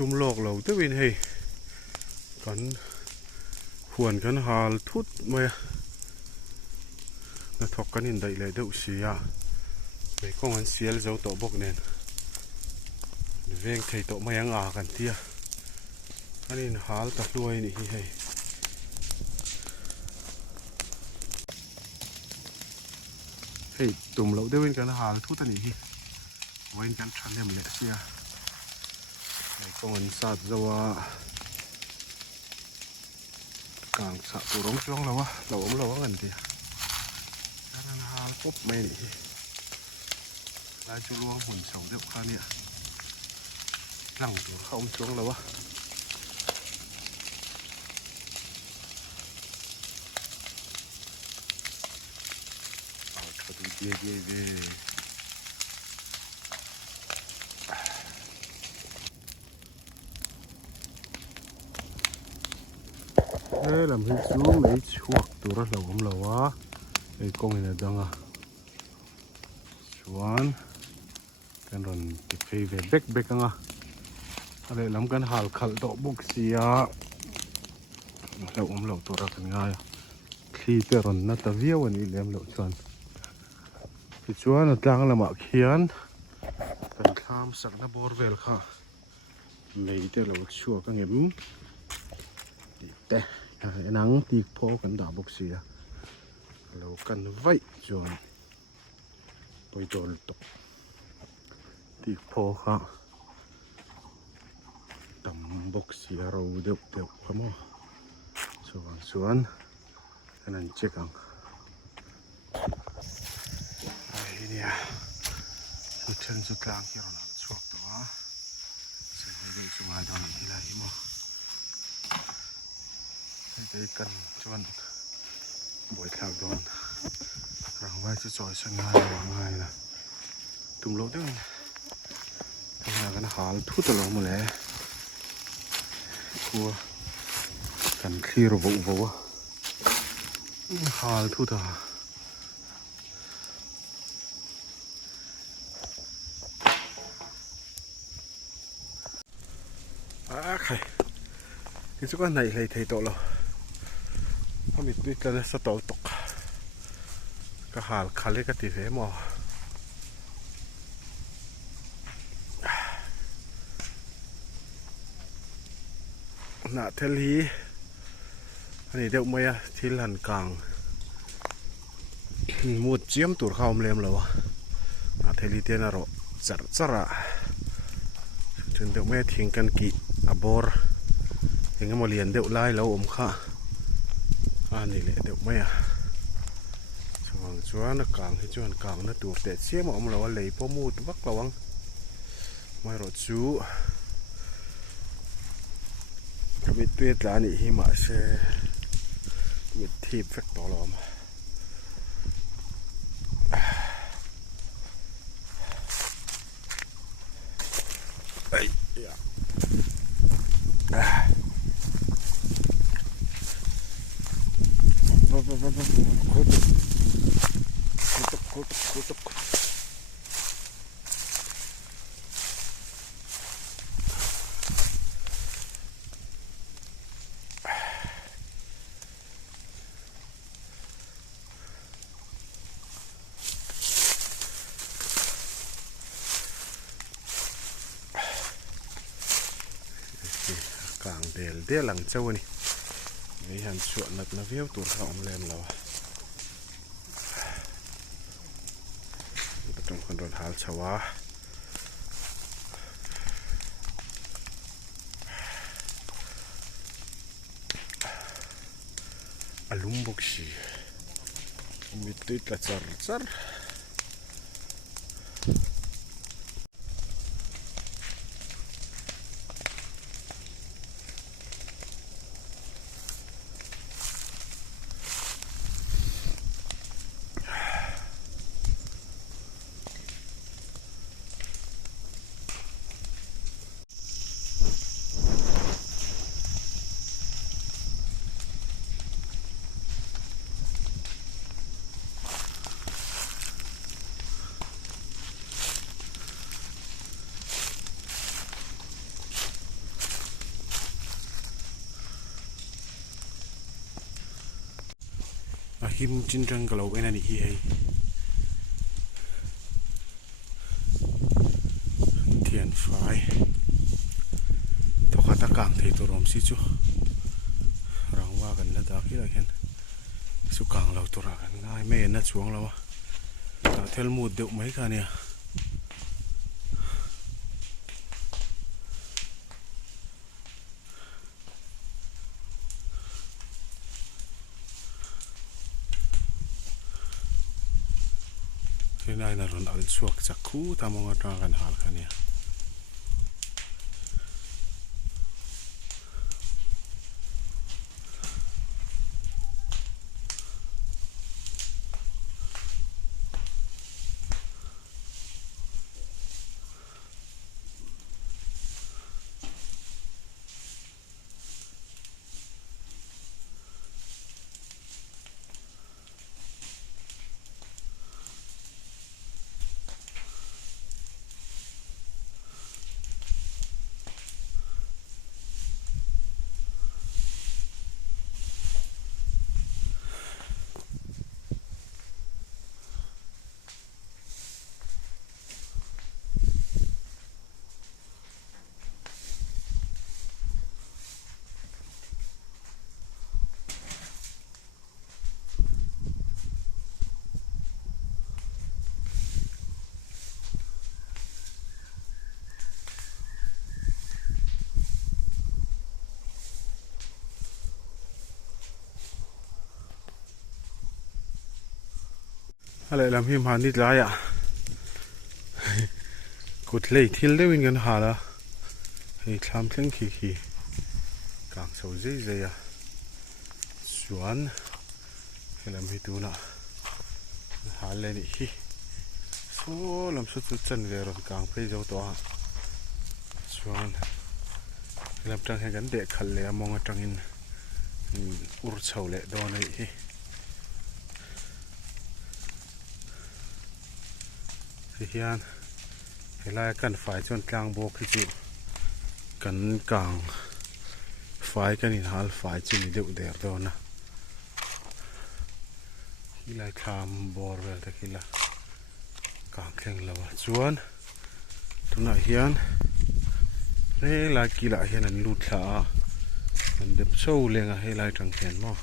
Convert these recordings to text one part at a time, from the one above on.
ทุ่มโลกเราตะวินให้กันหวนกันหาทุดมานะทอกกันอินได้เลยเดี๋ยวเสียไปก็มันเสียแล้วต่อบกเนี่ยเวงไทยต่อมายังกันเตี้ยอันนี้หาตัดด้วยนี่ให้ตุ่มเราได้เว้นกันหาทุกตันนี้เว้นกันทันเล่มเละเสียไอ้กองสัตว์จะว่ากลางสะตัวร้องช่วงแล้ววะเราว่ากันทีนั่นหาปุ๊บไม่นี่ลายจุลวงหุ่นเสาเด็กข้าเนี่ยหลังตัวเข้าช่วงแล้ววะเย่ลำให้ซูไม่ช่วงตัวเราวะไอ้กองนี่ดังอ่ะชวนกันรอนเก็บให้เบ็ดกันอ่ะอะไรลำกันหาลขัดดอกบุกเสียเราตัวรักกันง่ายคลีเตอร์รอนนัตเวียวันนี้เลี้ยงเราชวนชวนต่างละมาเขียนกันข้ามสักนาบอร์เวลค่ะไม่ได้เราชัวกันเงี้ยแต่หนังตีพอกันดาบกเสียเรากันไว้จนไปโดนตกตีพอค่ะดำบกเสียเราเดี๋ยวพม่าส่วนนั่นเจ๊กังเนี่ยสุดกลางที่เราหนักชกตัวเสียไปดูมาตอนนี้อะไรมั้งให้กันชวนบ่อยข่าวโดนรังไว้จะจอยชนะง่ายนะตุ่มโลดึงทำงานกันหาทุตลอดหมดเลยกลัวกันขี้ระบบวะหาทุตใครที่สุดก็ไหนเลยไทยโตเราพอมีด้วยกันสตอตกก็หาคาเล็กติเฟมอหน้าเทลีอันนี้เดี๋ยวไม่ที่หลันกลางมุดเจียมตัวเข้าเลี้ยมแล้ววะหน้าเทลีเตียนเราจัดจนเดี๋ยวไม่ทิ้งกันกี่อบอร์ยังมาเรียนเดี๋ยวไล่แล้วค่ะอันนี้เลยเดี๋ยวไม่ชวนกลางให้ชวนกลางนะตัวแต่เชี่ยมเราว่าเลยพอมูดวักระวังไม่รอดชูมีตัวตานี่หิมะเช่มีทีบแฟกต์ต่อลมไอ้ยาคุตกลางเดี๋ยวหลังเจ้านี่มีหันชวนนัดนาเวียวตัวเขาอมแรมแล้วต้องคนโดนหาชาวะอารมณ์บกชีมีติดละจัร หิมจินจังกะโลเอนันอีเฮเทียนไฟตกตะกางเทตุรมสิจูรางว่ากันละดากี่ละเห็นสุกางเราตุระกันง่ายไม่เห็นนะช่วงเราเทลมูดเดือดไหมกันเนี่ยที่นายนรุนอัลสวกจากคู่ตามองตรากันหากันเนี่ยอะไรลำพิมพานิดไรกุดเลยทิลได้วิ่งกันหาละให้ทำเส้นขี่กางเสาเจียสวนให้ลำพิดูนะหาเลยนี่โซ่ลำสุดจันเรือรกางเพลย์เจ้าตัวสวนให้ลำจังให้กันเด็กขันเลยมองจังอินอุรเฉาเลยโดนเลยเฮียนเวลากันฝ่ายจนกลางโบกที่จุกันกลางฝ่ายกันอินหาลฝ่ายจินเดือดเดือดโดนนะกีฬาคามบอร์เวลตะกีฬากลางแข่งแล้วจวนทุนเฮียนเฮ้ลากีฬาเฮียนนั้นลุดละมันเดือบโซ่เลี้ยงให้ลายจังเขียนมั้ง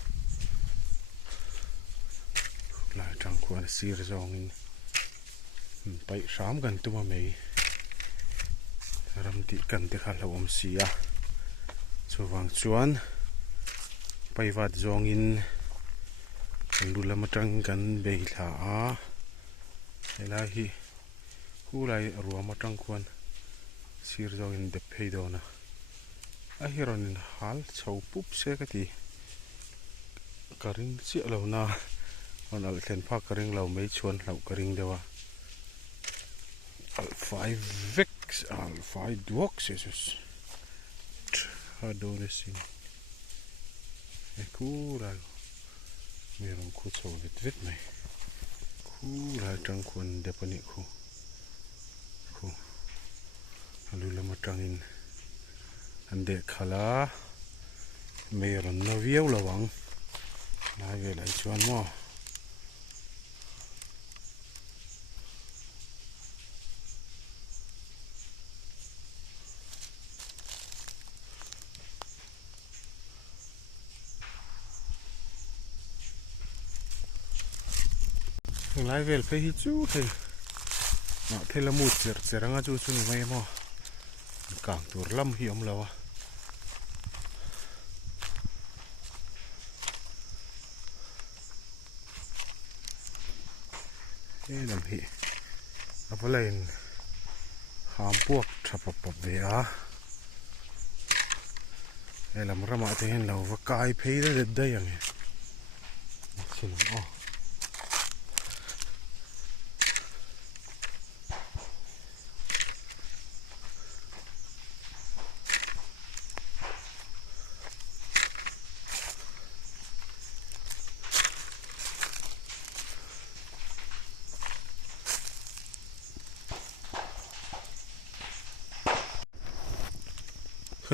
ลายจังควรซีร์จองอินไปสามกันตัวไม่รำติกันที่ข้าเราอมเสียสว่างชวนไปวัดจองอินกันดูแลมาจังกันเบลหาเวลาที่ผู้ไรรัวมาจังควรซีร์จองอินเด็บให้โดนะไอ้เราเนี่ยฮัลชาวปุ๊บเสกตีกระริงเสียเราหน้าวันอัลเทนพักกระริงเราไม่ชวนเรากระริงเดียวAlpha Vix, Alpha Dvox, Jesus. How do this thing? Cool, meron kuco vit me. Cool, trăng quân depani cool. Cool. Alula matangin. Ande khala. Meron na viaw lawang. Lagi lai chuan mo. Lai vel pe hi chu the ma thela mu cheranga chu chu ni mai mo kang tur lam hi om lawa lam hi apalain ham puak thapap ve a lam rama te hen lo va kai phei da da yang chin o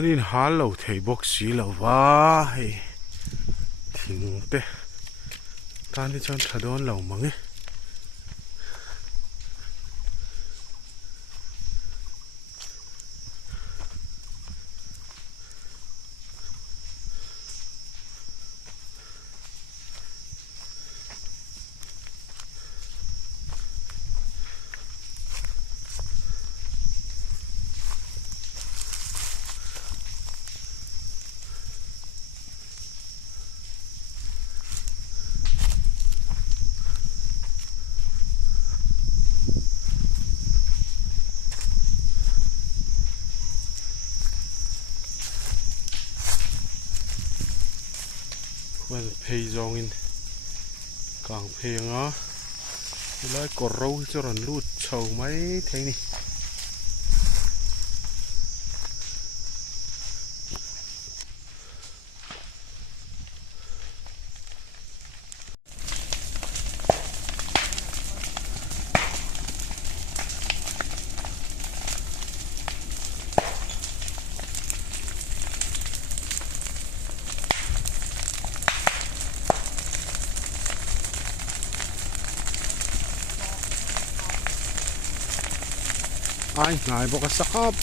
นี่หาเหล่าเทบอกสีเหล่าว่าทิ้งไปท tan thì chọn thà đón lẩu măng ấy Well, pay zong in càng pay ngó lại có râu cho rần lút chầu mấy thế này ai ngài bọc cái sakap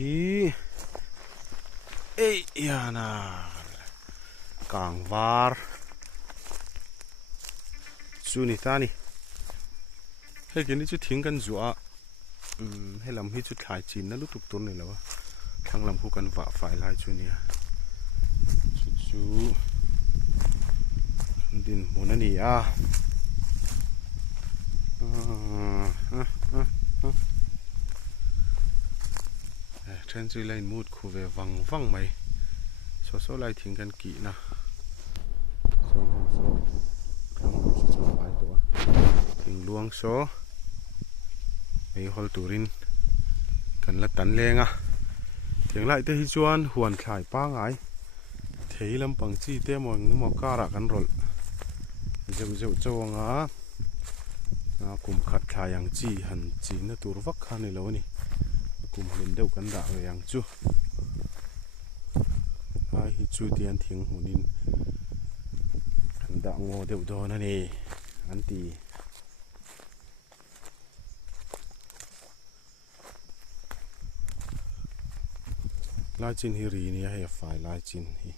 hi ê ya na càng var chu ni ta ni he cái này chu thing kan zua he lam hi chu thai chin na lu tuk tur ni lawa thang lam khu kan wa fai lai chu ni chu din mon ani a Trên dưới lên mút khu về vắng vắng mày số lại thỉnhกันkỹ na số phảiตัวthỉnh luang số mấy hol turin cần là tấn lên à thỉnh lại tới chuan huan khai pa ngái thấy lâm bằng chi te mong mò ca raกันrồi dịu châu ngã cùng khát khai yang chi hẳn chi nó tur vắc khan này lâu nè cùng mình đâu cần đạo về yang chu ai hi chu tiền tiếng hồn in cần đạo ngô đều đó nè anh tì lai chin hi ri ni hay phải lai chin hi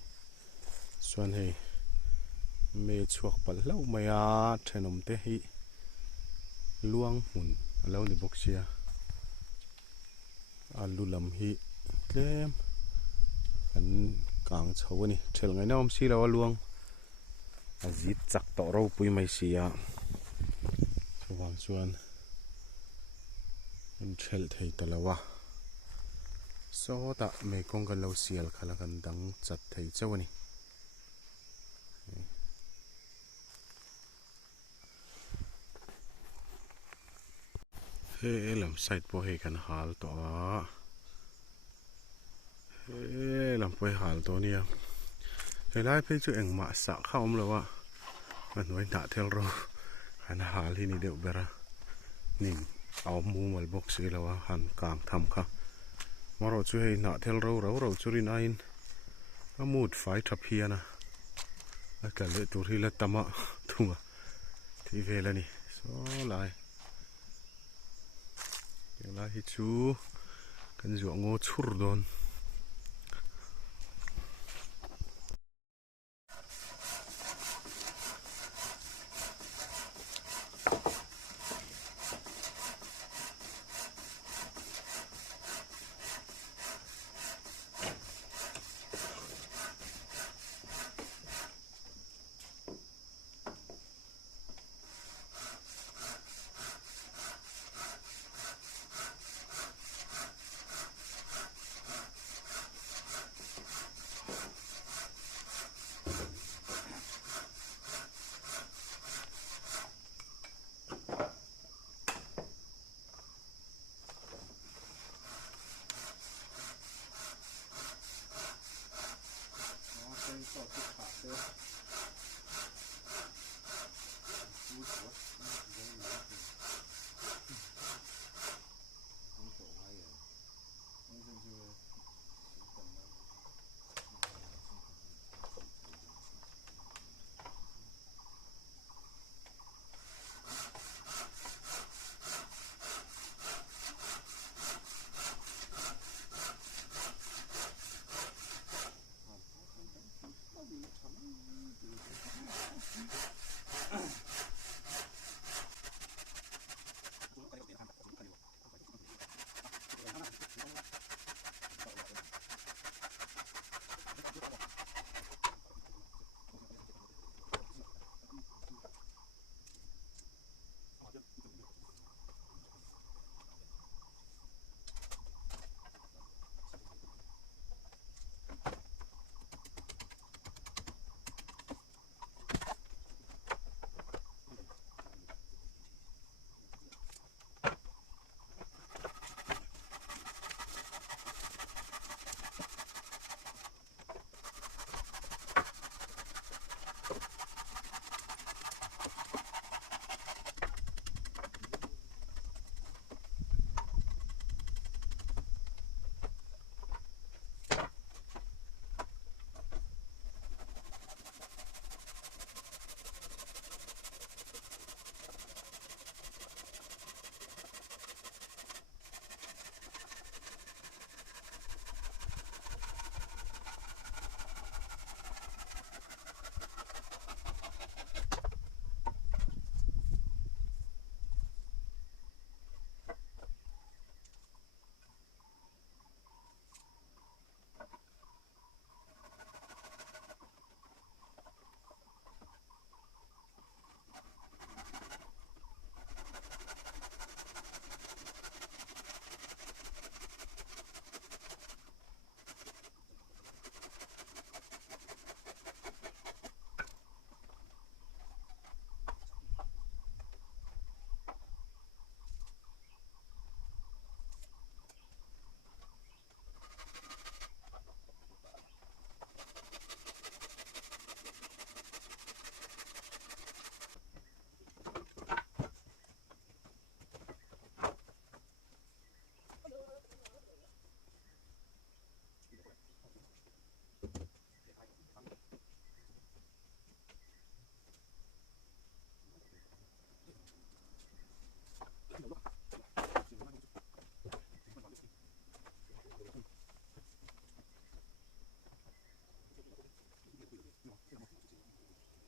xuân hi mê chuộc bal lâu mày à thenom te hi luang hun lâu ni bok sia alu lam hi tlem kan kang chho ni thel ngai nom si lawa luang azit chak to ro pui mai sia chuan chuan in thel thei talawa so ta me kong kan lo sial khala kan dang chat thei chawani he lam side po he kan hal to he lam po hal to nia he lai pe chu eng ma sa khawm lo wa man noi ta thel ro han hal hi ni deu bera ning aw mu mal box si lo wa han kang tham kha maro chu he na thel ro churin ain amut fai thap hiana ka le tur hi la tama thunga thi vela ni so lai lai hi chu kan zuwa ngo chur don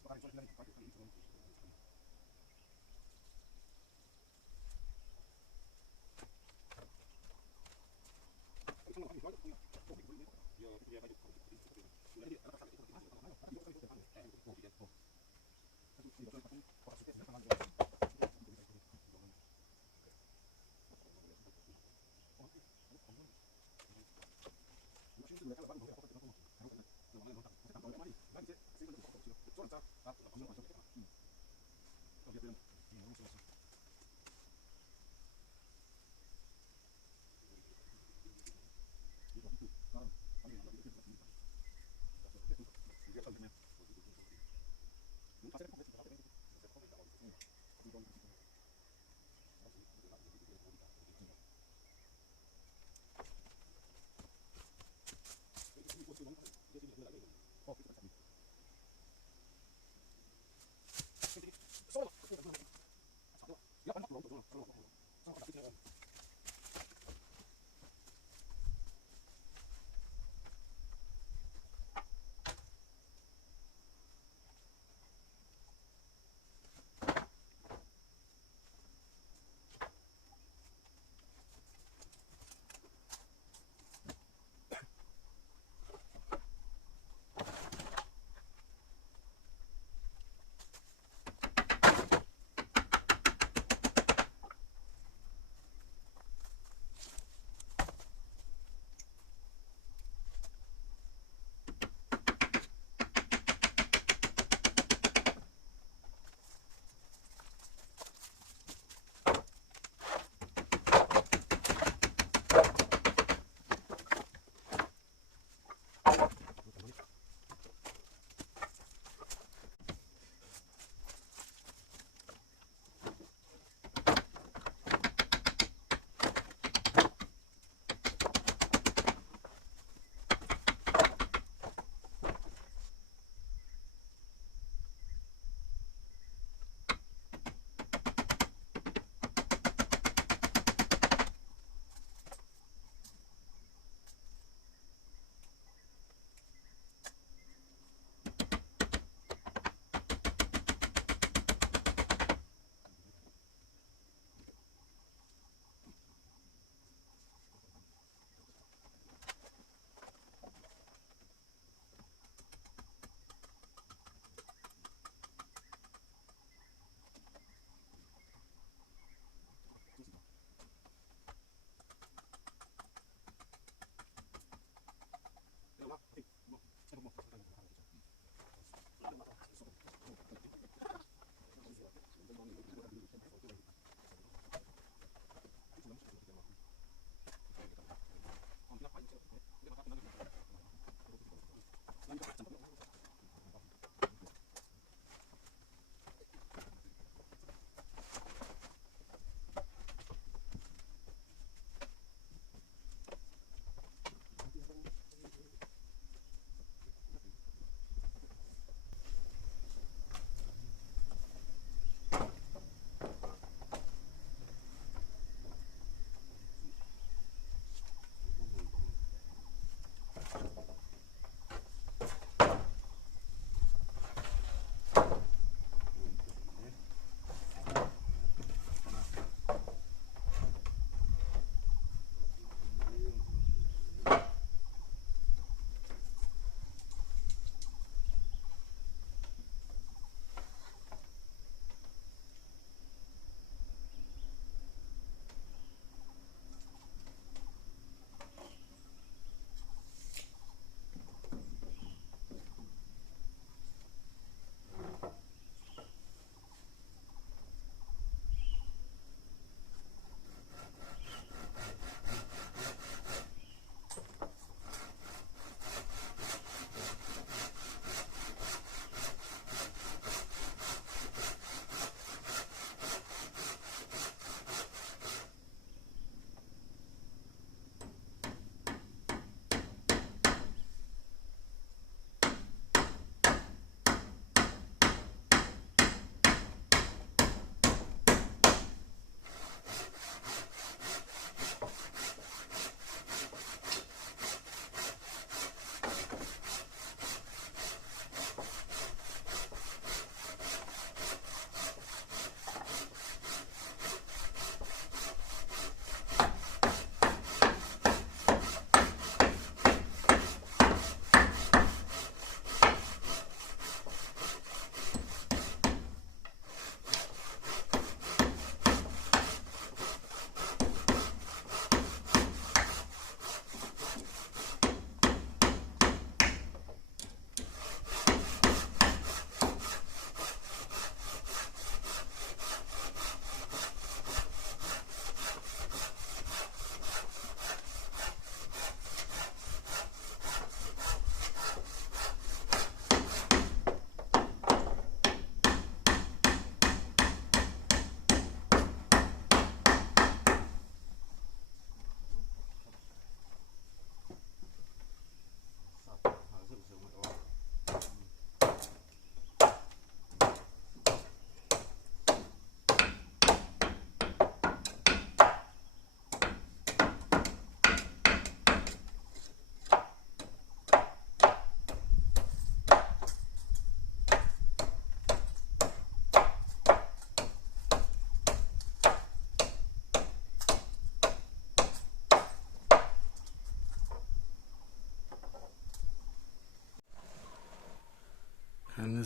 เ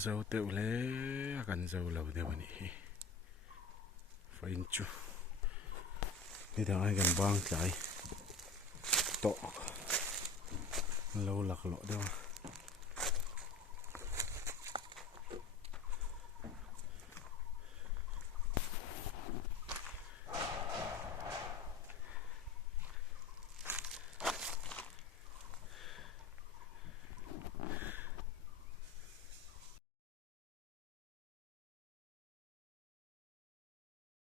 zau teu le kan zau lo de wani fa inchu ni da ai kan bang tlai to lo lak lo de